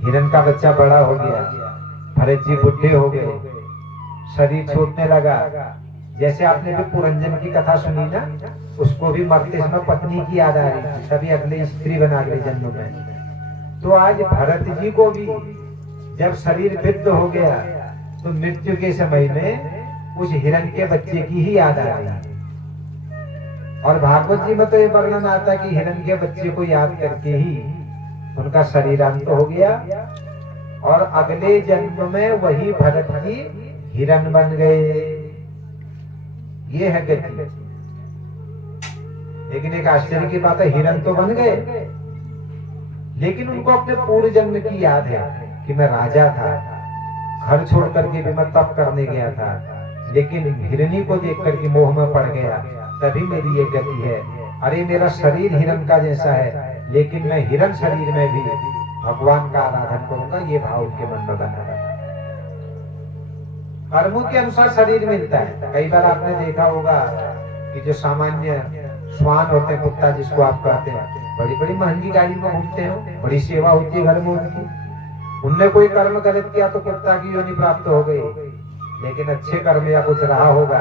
हिरण का बच्चा बड़ा हो गया, भरत जी बुढ़े हो गए, शरीर छूटने लगा। जैसे आपने भी पुरंजन की कथा सुनी ना, उसको भी मरते समय पत्नी की याद आ रही थी, तभी अगले स्त्री बना गई जन्म में। तो आज भरत जी को भी जब शरीर वृद्ध हो गया तो मृत्यु के समय में उस हिरण के बच्चे की ही याद आ रही। और भागवत जी में तो ये वर्णन आता कि हिरण के बच्चे को याद करके ही उनका शरीरांत हो गया और अगले जन्म में वही भरत जी हिरण बन गए। ये है गति। लेकिन एक आश्चर्य की बात है, हिरण तो बन गए, लेकिन उनको अपने पूर्व जन्म की याद है कि मैं राजा था, घर छोड़ करके भी मैं तप करने गया था, लेकिन हिरणी को देख करके मोह में पड़ गया, तभी मेरी ये गति है। अरे मेरा शरीर हिरण का जैसा है, लेकिन मैं हिरण शरीर में भी भगवान का आराधन करूंगा, ये भाव उनके मन में बना रहा। कर्मों के अनुसार शरीर मिलता है। कई बार आपने देखा होगा कि जो सामान्य श्वान होते हैं, कुत्ता जिसको आप कहते हैं, बड़ी बड़ी महंगी गाड़ी में घूमते हैं, बड़ी सेवा होती है घर में उनकी। उनने कोई कर्म गलत किया तो कुत्ता की योनि प्राप्त हो गई, लेकिन अच्छे कर्म या कुछ रहा होगा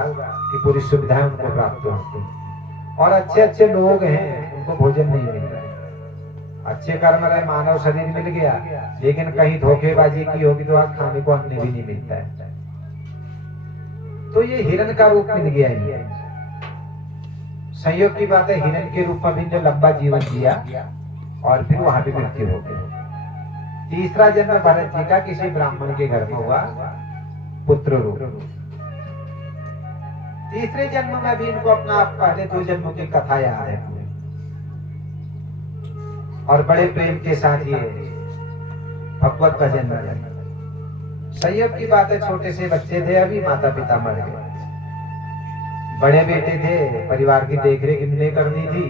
कि पूरी सुविधाएं उनको प्राप्त होती। और अच्छे अच्छे लोग हैं, उनको भोजन नहीं मिल रहा है। अच्छे कर्म रहे, मानव शरीर मिल गया, लेकिन कहीं धोखेबाजी की होगी तो आज खाने को अन्न भी नहीं मिलता है। तो ये हिरण का रूप मिल गया है। संयोग की बात है, हिरण के रूप में भी जो लंबा जीवन जिया और फिर वहां भी मृत्यु हो गई। तीसरा जन्म भरत जी का किसी ब्राह्मण के घर में हुआ, पुत्र रूप। तीसरे जन्म में भी इनको अपना पहले 2 जन्मों की कथा याद है और बड़े प्रेम के साथ ये भगवत का जन्म लिया। संयोग की बात है, छोटे से बच्चे थे, अभी माता पिता मर गए। बड़े बेटे थे, परिवार की देखरेख इनने करनी थी,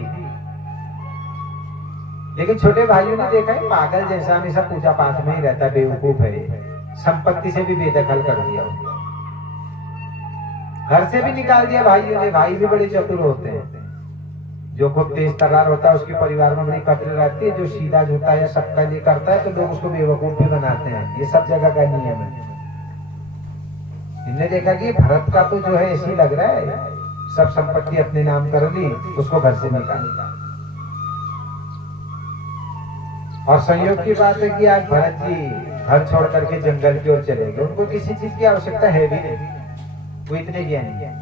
लेकिन छोटे भाइयों ने देखा है पागल जैसा हमेशा पूजा पाठ में ही रहता, बेवकूफ है, संपत्ति से भी बेदखल कर दिया, घर से भी निकाल दिया भाइयों ने। भाई भी बड़े चतुर होते हैं, जो खूब तेज तर्रार होता है उसके परिवार में बड़ी कदर रहती है, जो सीधा झूठा या सबका लिए करता है तो लोग उसको बेवकूफ भी बनाते हैं। ये सब जगह का नियम है। इनने देखा कि भरत का तो जो है ऐसी लग रहा है, सब संपत्ति अपने नाम कर ली, उसको घर से निकाल। और संयोग की बात है कि आज भरत जी घर छोड़ करके जंगल की ओर चले गए। उनको किसी चीज की आवश्यकता है भी नहीं, वो इतने ज्ञानी है।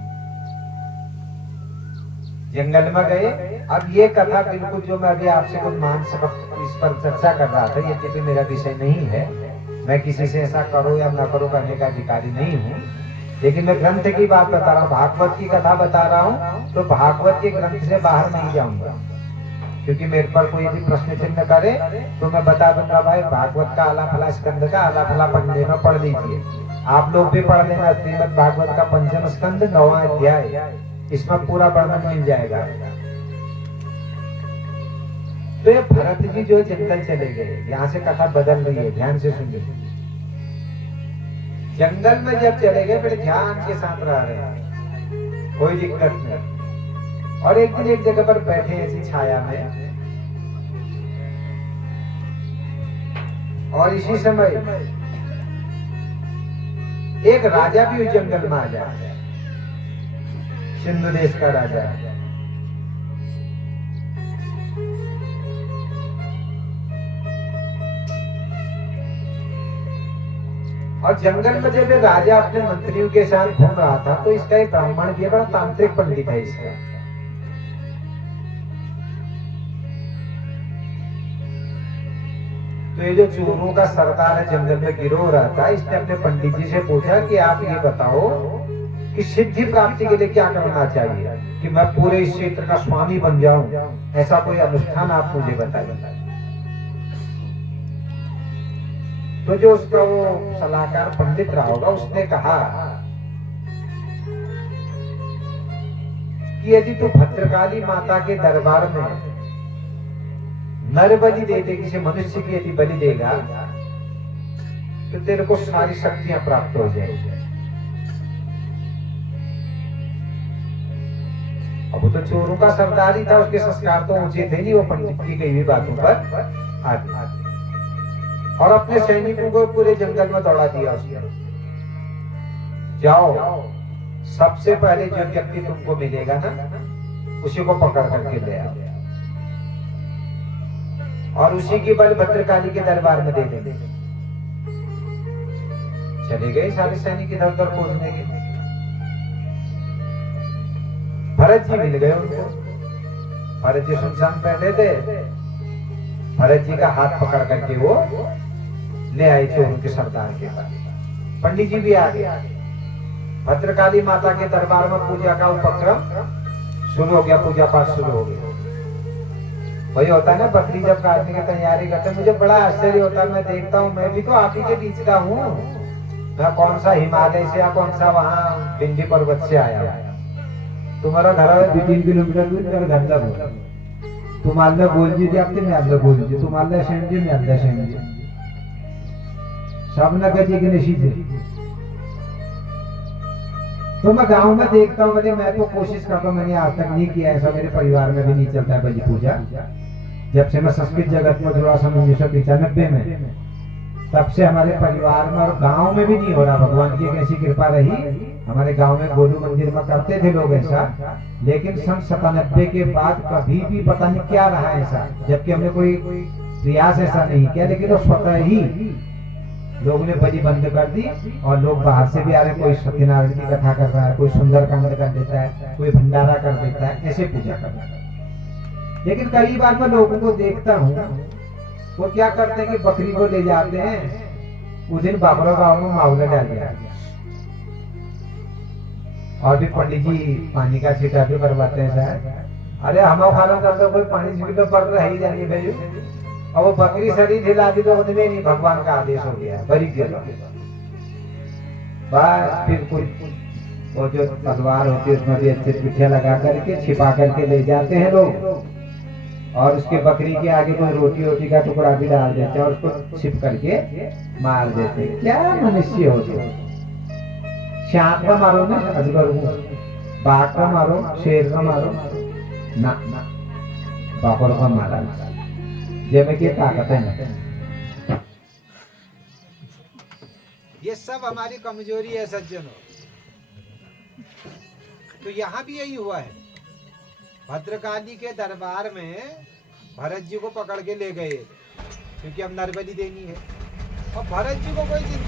जंगल में गए। अब ये कथा बिल्कुल जो मैं अभी आपसे कुछ मानसिक इस पर चर्चा कर रहा था, ये मेरा विषय नहीं है, मैं किसी से ऐसा करो या ना करो करने का अधिकारी नहीं हूँ, लेकिन मैं ग्रंथ की बात बता रहा हूँ, भागवत की कथा बता रहा हूँ, तो भागवत के ग्रंथ से बाहर नहीं जाऊंगा, क्योंकि मेरे पर कोई भी प्रश्न चिन्ह करे तो मैं बता दूंगा भाई भागवत का आला फला स्कंद का आला फला पढ़ने में पढ़ लीजिए। आप लोग भी पढ़ लेना, श्रीमद् भागवत का 5वां स्कंद 9वां अध्याय, इसमें पूरा वर्णन मिल जाएगा। तो ये भरत जी जो जंगल चले गए, यहाँ से कथा बदल रही है, ध्यान से सुनिए। जंगल में जब चले गए फिर ध्यान के साथ रह रहे हैं, कोई दिक्कत नहीं। और एक दिन एक जगह पर बैठे ऐसी छाया में, और इसी समय एक राजा भी उस जंगल में आ जाए, सिंधु देश का राजा। और जंगल में जब राजा अपने मंत्रियों के साथ घूम रहा था तो इसका एक ब्राह्मण भी बड़ा तांत्रिक पंडित है इसका। तो ये जो चोरों का सरदार है, जंगल में गिरोह रहता है, इसने अपने पंडित जी से पूछा कि आप ये बताओ कि सिद्धि प्राप्ति के लिए क्या करना चाहिए कि मैं पूरे इस क्षेत्र का स्वामी बन जाऊं, ऐसा कोई अनुष्ठान आप मुझे बताइए। तो जो उसका वो सलाहकार पंडित रहा होगा उसने कहा कि यदि तू भद्रकाली माता के दरबार में नर बलि दे दे, किसी मनुष्य की यदि बलि देगा तो तेरे को सारी शक्तियां प्राप्त हो जाएगी। अब वो तो चोरों का सरदार ही था, उसके संस्कार तो ऊंचे थे नहीं, वो पंडित की गई हुई बातों पर आगे। और अपने सैनिकों को पूरे जंगल में दौड़ा दिया उसने। जाओ, सबसे पहले जो व्यक्ति तुमको मिलेगा ना, उसी को पकड़ करके ले आओ और उसी की बल भद्रकाली के दरबार में दे देंगे। चले गए सारे सैनिक इधर उधर खोजने के। भरत जी मिल गए उनको। भरत जी सुनसान बैठे थे। भरत जी का हाथ पकड़ करके वो ले आए थे उनके सरदार के पास। पंडित जी भी आ गए। भद्रकाली माता के दरबार में पूजा का उपक्रम शुरू हो गया, पूजा पाठ शुरू हो गया। वही होता है ना, बकरी जब काटने की तैयारी करते, मुझे बड़ा आश्चर्य होता है। मैं देखता हूँ, मैं भी तो आप ही के बीच का हूँ। मैं कौन सा हिमालय से या कौन सा वहाँ विंध्य पर्वत से आया हूँ। तुम्हारा घर है 2-3 किलोमीटर दूर, मेरा घर लग तुम्हारा बोल जी आपने मैं आदला बोल जी, तुम्हारा सेम जी मैं आदला सेम जी, सब न कहे कि नशी से। तो मैं गांव में देखता हूँ, मैं तो कोशिश करता हूँ, मैंने आज तक नहीं किया ऐसा, मेरे परिवार में भी नहीं चलता है बलि पूजा। जब से मैं संस्कृत जगत में जुड़ा सन 1995 में, तब से हमारे परिवार में और गांव में भी नहीं हो रहा। भगवान की एक ऐसी कृपा रही, हमारे गांव में गोलू मंदिर में करते थे लोग ऐसा, लेकिन सन 97 के बाद कभी भी पता नहीं क्या रहा ऐसा, जबकि हमने कोई प्रयास ऐसा नहीं किया, लेकिन वो स्वतः ही लोगों ने बलि बंद कर दी। और लोग बाहर से भी आ रहे, कोई सत्यनारायण की कथा कर रहा है, कोई सुंदरकांड कर देता है, कोई भंडारा कर देता है, ऐसे पूजा कर रहा है। लेकिन कई बार मैं लोगों को देखता हूँ, वो क्या करते हैं कि बकरी को ले जाते हैं, उस दिन बाबरा गांव में मावला डाल दिया और भी पंडित जी पानी का छींटा भी करवाते हैं शायद। अरे हम खाना करते कोई पानी छींटो पर रही जानी भाई, और वो बकरी शरीर हिला दी तो उन्हें नहीं, भगवान का आदेश हो गया, बरी गया बस। फिर कुछ वो जो तलवार होती है उसमें भी अच्छे पिठिया लगा करके छिपा करके ले जाते हैं लोग, और उसके बकरी के आगे कोई रोटी का टुकड़ा भी डाल देते हैं और उसको छिप करके मार देते। क्या मनुष्य होते, सांप का मारो ना अजगर को, बाघ का मारो, शेर का मारो ना, बापर का मारा जब की ताकत है ना। ये सब हमारी कमजोरी है सज्जनों। तो यहाँ भी यही हुआ है। भद्रकाली के दरबार में भरत जी को पकड़ के ले गए, क्योंकि अब नरबली देनी है, और भरत जी को कोई चिंता